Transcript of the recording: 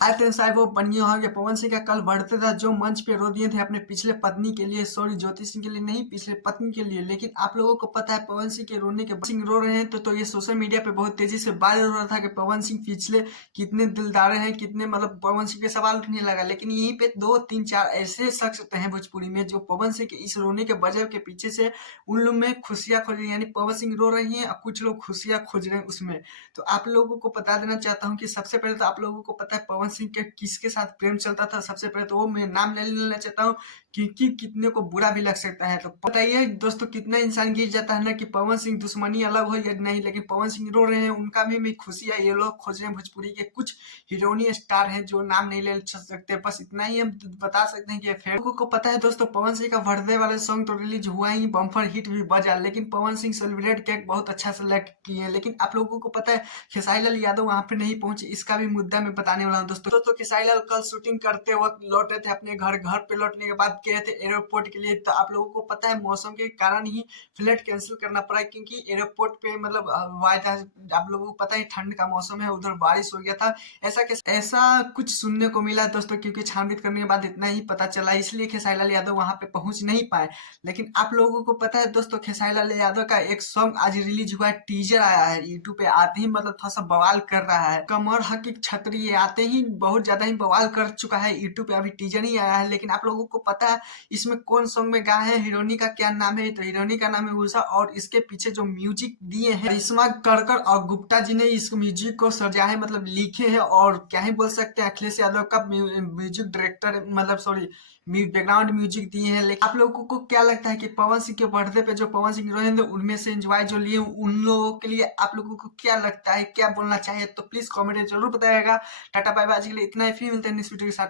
Hi friends, आई वो बनिए होंगे। पवन सिंह का कल बढ़ते था जो मंच पे रो दिए थे अपने पिछले पत्नी के लिए, सॉरी ज्योति सिंह के लिए नहीं, पिछले पत्नी के लिए। लेकिन आप लोगों को पता है पवन सिंह के रोने के सिंह रो रहे हैं तो ये सोशल मीडिया पे बहुत तेजी से वायरल हो रहा था कि पवन सिंह पिछले कितने दिलदारे हैं, कितने मतलब पवन सिंह पे सवाल उठने लगा। लेकिन यहीं पे दो तीन चार ऐसे शख्स हैं भोजपुरी में जो पवन सिंह के इस रोने के वजह के पीछे से उन लोग में खुशियां खोज रही है, यानी पवन सिंह रो रही हैं और कुछ लोग खुशियां खोज रहे हैं उसमें। तो आप लोगों को बता देना चाहता हूँ कि सबसे पहले तो आप लोगों को पता है पवन सिंह के किसके साथ प्रेम चलता था। सबसे पहले तो वो मैं नाम ले लेना चाहता हूँ क्योंकि कितने को बुरा भी लग सकता है। तो बताइए दोस्तों, कितना इंसान गिर जाता है ना कि पवन सिंह दुश्मनी अलग हो या नहीं, लेकिन पवन सिंह रो रहे हैं, उनका भी खुशी है। ये लोग खोज रहे हैं भोजपुरी के कुछ हीरोइनी स्टार हैं जो नाम नहीं ले सकते, बस इतना ही हम बता सकते हैं कि फिर लोगों को पता है दोस्तों, पवन सिंह का बर्थडे वाले सॉन्ग तो रिलीज हुआ ही, बम्पर हिट भी बजा, लेकिन पवन सिंह सेलिब्रेट केक बहुत अच्छा सेलेक्ट किए हैं। लेकिन आप लोगों को पता है खेसारी लाल यादव वहां पे नहीं पहुंचे, इसका भी मुद्दा मैं बताने वाला हूँ दोस्तों। खेसारी लाल कल शूटिंग करते वक्त लौटे थे अपने घर पे लौटने के बाद गए थे एयरपोर्ट के लिए। तो आप लोगों को पता है मौसम के कारण ही फ्लाइट कैंसिल करना पड़ा, क्योंकि एयरपोर्ट पे मतलब आप लोगों को पता है ठंड का मौसम है, उधर बारिश हो गया था। ऐसा कुछ सुनने को मिला दोस्तों, क्योंकि छानबीन करने के बाद इतना ही पता चला, इसलिए खेसारी लाल यादव वहां पे पहुंच नहीं पाए। लेकिन आप लोगों को पता है दोस्तों, खेसारी लाल यादव का एक सॉन्ग आज रिलीज हुआ है, टीजर आया है यूट्यूब पे, आते ही मतलब थोड़ा सा बवाल कर रहा है। कमर हकीक छतरी ये आते ही बहुत ज्यादा ही बवाल कर चुका है यूट्यूब पे, अभी टीजर ही आया है। लेकिन आप लोगों को पता है इसमें कौन सॉन्ग में गाए हैं, हीरोइनी का क्या नाम है? तो हीरोइनी का नाम है उषा, और इसके पीछे जो म्यूजिक दिए हैं करिश्मा कड़कर और गुप्ता जी ने इस म्यूजिक को सजा है, मतलब लिखे हैं। और क्या ही बोल सकते हैं, अखिलेश यादव का म्यूजिक डायरेक्टर, मतलब सॉरी बैकग्राउंड म्यूजिक दिए हैं। लेकिन आप लोगों को क्या लगता है कि पवन सिंह के बर्थडे पे जो पवन सिंह रोहिंद उनमें से एंजॉय जो लिए उन लोगों के लिए आप लोगों को क्या लगता है, क्या बोलना चाहिए? तो प्लीज कमेंट जरूर बताइएगा। टाटा बाय बाय, आज के लिए इतना ही, फिर मिलते हैं नेक्स्ट वीडियो के साथ।